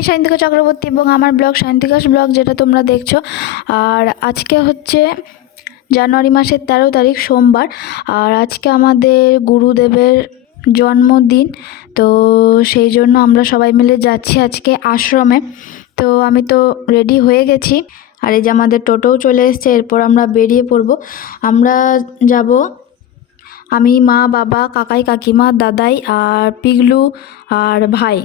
আমি সায়ন্তিকা চক্রবর্তী এবং আমার ব্লগ সায়ন্তিকাস ব্লগ যেটা তোমরা দেখছ আর আজকে হচ্ছে জানুয়ারি মাসের তেরো তারিখ সোমবার আর আজকে আমাদের গুরুদেবের জন্মদিন তো সেই জন্য আমরা সবাই মিলে যাচ্ছি আজকে আশ্রমে তো আমি তো রেডি হয়ে গেছি আর এই যে আমাদের টোটোও চলে এসছে এরপর আমরা বেরিয়ে পড়ব আমরা যাব আমি মা বাবা কাকাই কাকিমা দাদাই আর পিগলু আর ভাই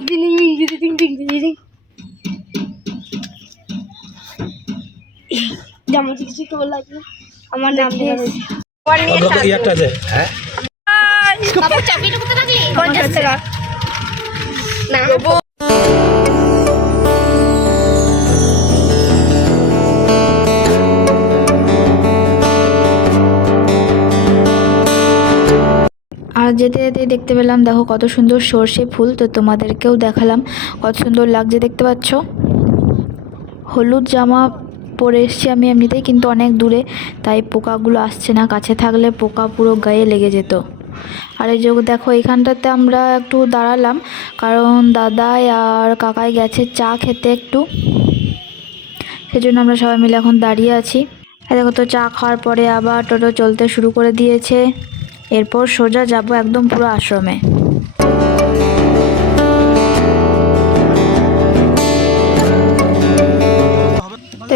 যেমন কিছু কেমন আমার নাম একটা আছে? হ্যাঁ? পঞ্চাশ টাকা না। আর যেতে যেতে দেখতে পেলাম দেখো কত সুন্দর সর্ষে ফুল তো তোমাদেরকেও দেখালাম কত সুন্দর লাগছে দেখতে পাচ্ছ? হলুদ জামা পরে এসছি আমি এমনিতেই, কিন্তু অনেক দূরে, তাই পোকাগুলো আসছে না। কাছে থাকলে পোকা পুরো গায়ে লেগে যেত। আর এই যে দেখো, এখানটাতে আমরা একটু দাঁড়ালাম, কারণ দাদাই আর কাকাই গেছে চা খেতে একটু। সেজন্য আমরা সবাই মিলে এখন দাঁড়িয়ে আছি। আর দেখো তো চা খাওয়ার পরে আবার টোটো চলতে শুরু করে দিয়েছে। এরপর সোজা যাব একদম পুরো আশ্রমে।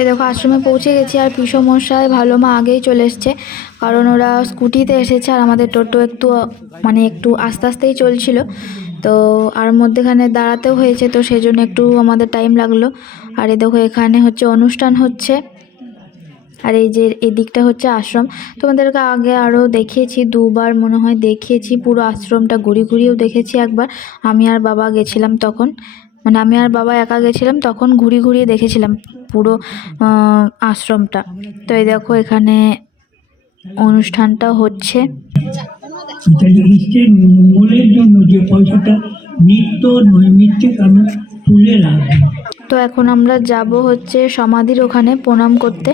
দেখো আশ্রমে পৌঁছে গেছি আর পিসো মশাই ভালো মা আগেই চলে এসছে। কারণ ওরা স্কুটিতে এসেছে আর আমাদের টোটো একটু মানে একটু আস্তে আস্তেই চলছিল। তো আর মধ্যেখানে দাঁড়াতেও হয়েছে, তো সেই জন্য একটু আমাদের টাইম লাগল। আর এই দেখো এখানে হচ্ছে অনুষ্ঠান হচ্ছে। আর এই যে এই দিকটা হচ্ছে আশ্রম। তোমাদেরকে আগে আরও দেখিয়েছি, দুবার মনে হয় দেখিয়েছি, পুরো আশ্রমটা ঘুরি ঘুরিয়েও দেখেছি একবার। আমি আর বাবা গেছিলাম তখন। মানে আমি আর বাবা একা গেছিলাম তখন ঘুরি ঘুরিয়ে দেখেছিলাম পুরো আশ্রমটা। তো এই দেখো এখানে অনুষ্ঠানটা হচ্ছে। তাই জন্য যে পয়সাটা নিত্য নৈমিত্তিক আমরা তুলে রাখব। তো এখন আমরা যাব হচ্ছে সমাধির ওখানে প্রণাম করতে।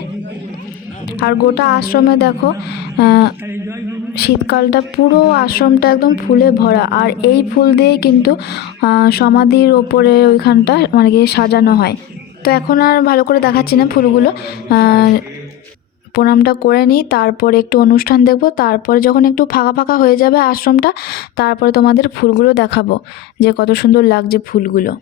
আর গোটা আশ্রমে দেখো শীতকালটা পুরো আশ্রমটা একদম ফুলে ভরা। আর এই ফুল দিয়েই কিন্তু সমাধির ওপরে ওইখানটা মানে গিয়ে সাজানো হয়। তো এখন আর ভালো করে দেখাচ্ছি না ফুলগুলো। প্রণামটা করে নিই, তারপরে একটু অনুষ্ঠান দেখব, তারপরে যখন একটু ফাঁকা ফাঁকা হয়ে যাবে আশ্রমটা, তারপরে তোমাদের ফুলগুলো দেখাবো, যে কত সুন্দর লাগছে ফুলগুলো।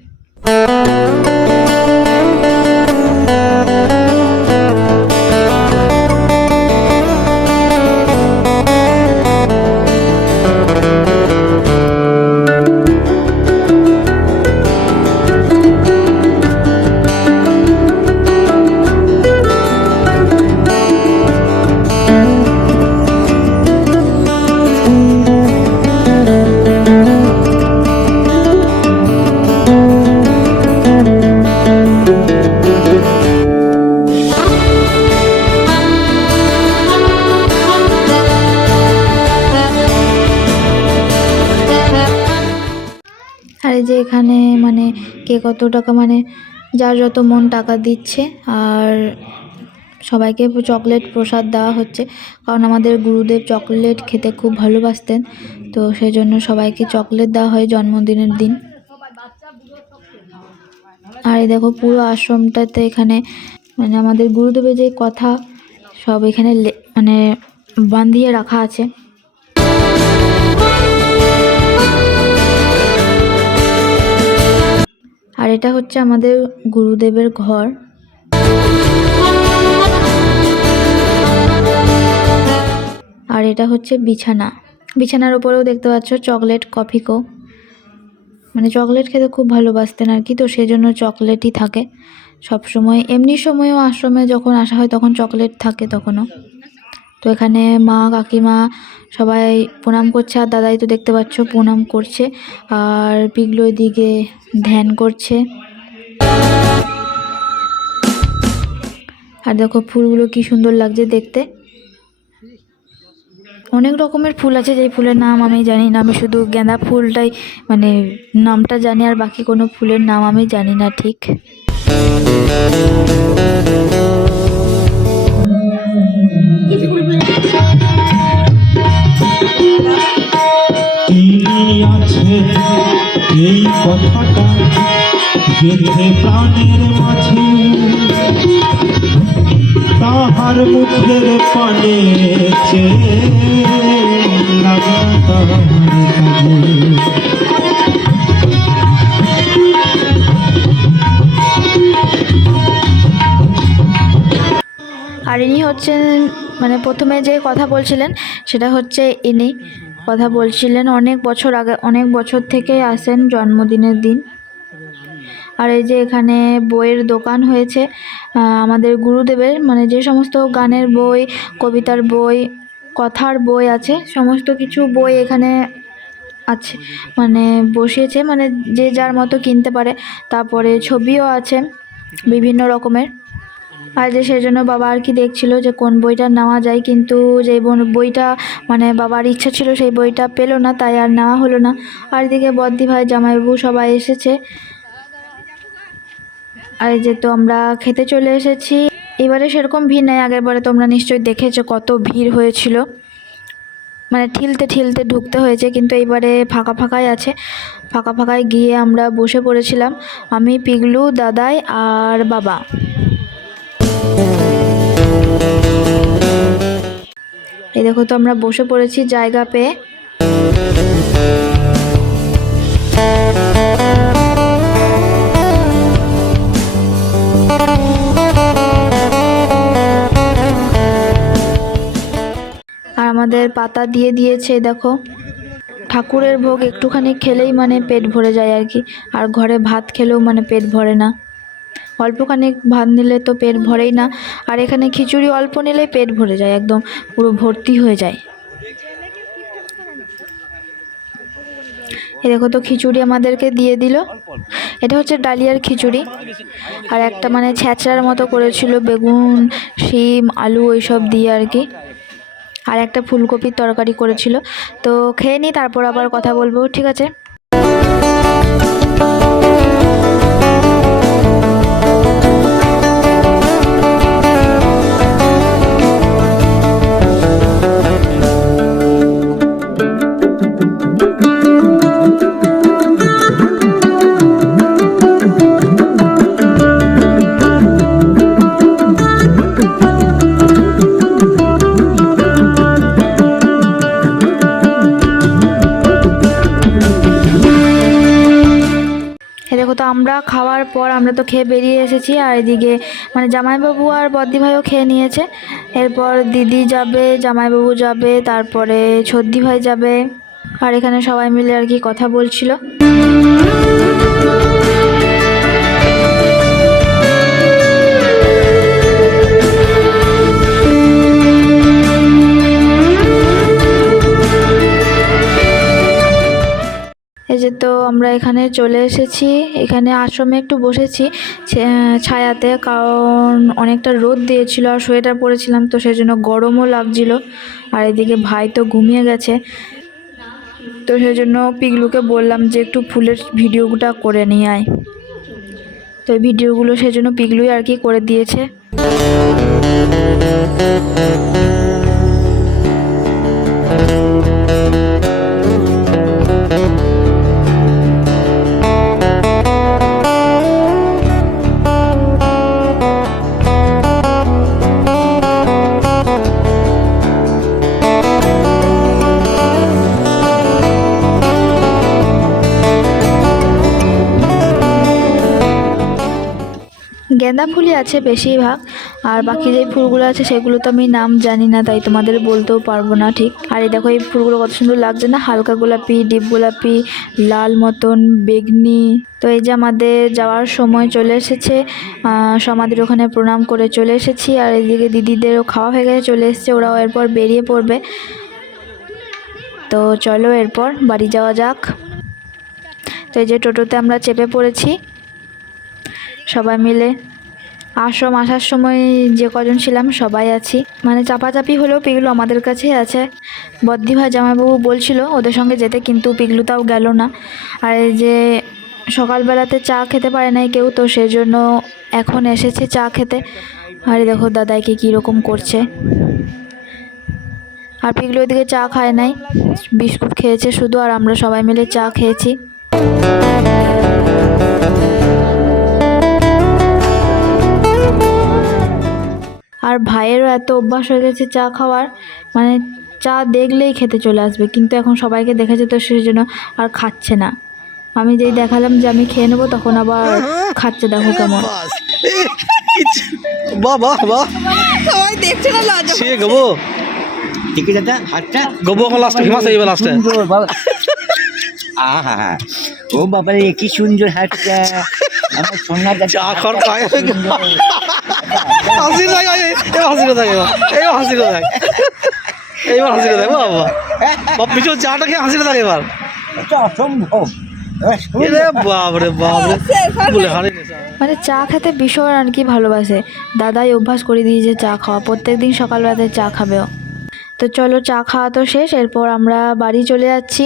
আর এই যে এখানে মানে কে কত টাকা মানে যার যত মন টাকা দিচ্ছে আর সবাইকে চকলেট প্রসাদ দেওয়া হচ্ছে। কারণ আমাদের গুরুদেব চকলেট খেতে খুব ভালোবাসতেন, তো সেই জন্য সবাইকে চকলেট দেওয়া হয় জন্মদিনের দিন। আর এই দেখো পুরো আশ্রমটাতে এখানে মানে আমাদের গুরুদেবের যে কথা সব এখানে মানে বান্ধিয়ে রাখা আছে। আর এটা হচ্ছে আমাদের গুরুদেবের ঘর। আর এটা হচ্ছে বিছানা। বিছানার উপরেও দেখতে পাচ্ছ চকলেট কফি কো। মানে চকলেট খেতে খুব ভালোবাসতেন আর কি, তো সেই জন্য চকলেটই থাকে। সব সময় এমনি সময়ও আশ্রমে যখন আসা হয় তখন চকলেট থাকে তখনও। তো এখানে মা, কাকিমা সবাই প্রণাম করছে আর দাদাই তো দেখতে পাচ্ছ প্রণাম করছে আর পিগলো এদিকে ধ্যান করছে। আর দেখো ফুলগুলো কি সুন্দর লাগছে দেখতে। অনেক রকমের ফুল আছে, যেই ফুলের নাম আমি জানি না, আমি শুধু গাঁদা ফুলটাই মানে নামটা জানি আর বাকি কোনো ফুলের নাম আমি জানি না ঠিক। প্রাণের মাঝে, তাহার মুখের পানে আর ইনি হচ্ছেন মানে প্রথমে যে কথা বলছিলেন, সেটা হচ্ছে ইনি। কথা বলছিলেন অনেক বছর আগে, অনেক বছর থেকেই আসেন জন্মদিনের দিন। আর এই যে এখানে বইয়ের দোকান হয়েছে আমাদের গুরুদেবের মানে যে সমস্ত গানের বই, কবিতার বই, কথার বই আছে, সমস্ত কিছু বই এখানে আছে মানে বসিয়েছে মানে যে যার মতো কিনতে পারে, তারপরে ছবিও আছে বিভিন্ন রকমের। আর যে সেই জন্য বাবা আর কি দেখছিল যে কোন বইটা নেওয়া যায়, কিন্তু যে বইটা মানে বাবার ইচ্ছা ছিল সেই বইটা পেল না, তাই আর নেওয়া হলো না। আর এদিকে বদ্দি ভাই, জামাইবাবু সবাই এসেছে। আর এই যে তো আমরা খেতে চলে এসেছি। এবারে সেরকম ভিড় নেই, আগের বারে তোমরা নিশ্চয়ই দেখেছ কত ভিড় হয়েছিল। মানে ঠিলতে ঠিলতে ঢুকতে হয়েছে, কিন্তু এইবারে ফাঁকা ফাঁকাই আছে। ফাঁকা ফাঁকায় গিয়ে আমরা বসে পড়েছিলাম, আমি, পিগলু, দাদাই আর বাবা। এই দেখো তো আমরা বসে পড়েছি জায়গা পেয়ে। আমাদের পাতা দিয়ে দিয়েছে, দেখো। ঠাকুরের ভোগ একটুখানি খেলেই মানে পেট ভরে যায় আর কি। আর ঘরে ভাত খেলেও মানে পেট ভরে না। অল্পখানি ভাত নিলে তো পেট ভরেই না। আর এখানে খিচুড়ি অল্প নিলেই পেট ভরে যায় একদম, পুরো ভর্তি হয়ে যায়। এ দেখো তো, খিচুড়ি আমাদেরকে দিয়ে দিল। এটা হচ্ছে ডালিয়ার খিচুড়ি। আর একটা মানে ছ্যাঁচড়ার মতো করেছিল, বেগুন, শিম, আলু, ওইসব দিয়ে আর কি। আর একটা ফুলকপির তরকারি করেছিল। তো খেয়ে নিই তারপর আবার কথা বলব ঠিক আছে? খাওয়ার পর আমরা তো খেয়ে বেরিয়ে এসেছি, আর এদিকে মানে জামাইবাবু আর বদ্দি ভাইও খেয়ে নিয়েছে। এরপর দিদি যাবে, জামাইবাবু যাবে, তারপরে ছদ্দি ভাই যাবে, আর এখানে সবাই মিলে আর কি কথা বলছিল। যে তো আমরা এখানে চলে এসেছি। এখানে আশ্রমে একটু বসেছি। ছায়াতে কারণ অনেকটা রোদ দিয়েছিল আর সোয়েটার পরেছিলাম তো সেই জন্য গরমও লাগছিল। আর এদিকে ভাই তো ঘুমিয়ে গেছে। তো সেই জন্য পিগলুকে বললাম যে একটু ফুলের ভিডিওটা করে নিয়ে আয়। তো এই ভিডিওগুলো সেই জন্য পিগলুই আর কি করে দিয়েছে। গেঁদা ফুলই আছে বেশিরভাগ, আর বাকি যে ফুলগুলো আছে সেগুলো তো আমি নাম জানি না, তাই তোমাদের বলতেও পারব না ঠিক। আর এই দেখো, এই ফুলগুলো কত সুন্দর লাগছে না? হালকা গোলাপি, ডিপ গোলাপি, লাল মতন, বেগনি। তো এই যে আমাদের যাওয়ার সময় চলে এসেছে সমাধির ওখানে প্রণাম করে চলে এসেছি, আর এদিকে দিদিদেরও খাওয়া হয়ে গেছে, চলে এসেছে, ওরাও এরপর বেরিয়ে পড়বে। তো চলো এরপর বাড়ি যাওয়া যাক। তো এই যে টোটোতে আমরা চেপে পড়েছি, সবাই মিলে। আশ্রম আসার সময় যে কজন ছিলাম, সবাই আছি। মানে চাপাচাপি হলেও পিগলু আমাদের কাছেই আছে। বদ্দি ভাই জামাইবাবু বলছিল, ওদের সঙ্গে যেতে কিন্তু পিগলু তাও গেল না। আর যে সকালবেলাতে চা খেতে পারে নাই কেউ, তো সেই জন্য এখন এসেছে চা খেতে। আর দেখো দাদাইকে কীরকম করছে। আর পিগলু ওইদিকে চা খায় নাই। বিস্কুট খেয়েছে শুধু, আর আমরা সবাই মিলে চা খেয়েছি। আর ভাইয়েরও এত অভ্যাস হয়ে গেছে চা খাওয়ার। মানে চা দেখলেই খেতে চলে আসবে কিন্তু এখন সবাইকে দেখেছে তো সেই জন্য আর খাচ্ছে না। আমি যেই দেখালাম যে আমি খেয়ে নেব তখন আবার খাচ্ছে দেখো কেমন। বাহ বাহ বাহ। সবাই দেখছে না লজ্জা সে গবো। ঠিক আছে হাতটা? গবো লাস্টে ফেমাস হয়ে লাস্টে আহা ও বাবা রে কি সুন্দর হাতটা। আমার সোনা চা খাওয়ার পায়ে হাসি থাকে এবার হাসি থাকে এবার এবার হাসি থাকে এইবার হাসি থাকে বাবা। পিছনে চাটা খেয়ে থাকে এবার। অসম্ভব। হারে মানে চা খেতে ভীষণ আর কি ভালোবাসে। দাদাই অভ্যাস করে দিয়েছে চা খাওয়া। প্রত্যেক দিন সকালবেলাতে চা খাবেও তো চলো চা খাওয়া তো শেষ। এরপর আমরা বাড়ি চলে যাচ্ছি।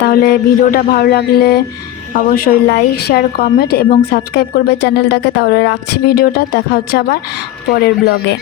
তাহলে ভিডিওটা ভালো লাগলে অবশ্যই লাইক শেয়ার কমেন্ট এবং সাবস্ক্রাইব করবে চ্যানেলটাকে। তাহলে রাখছি ভিডিওটা। দেখা হচ্ছে আবার পরের ব্লগে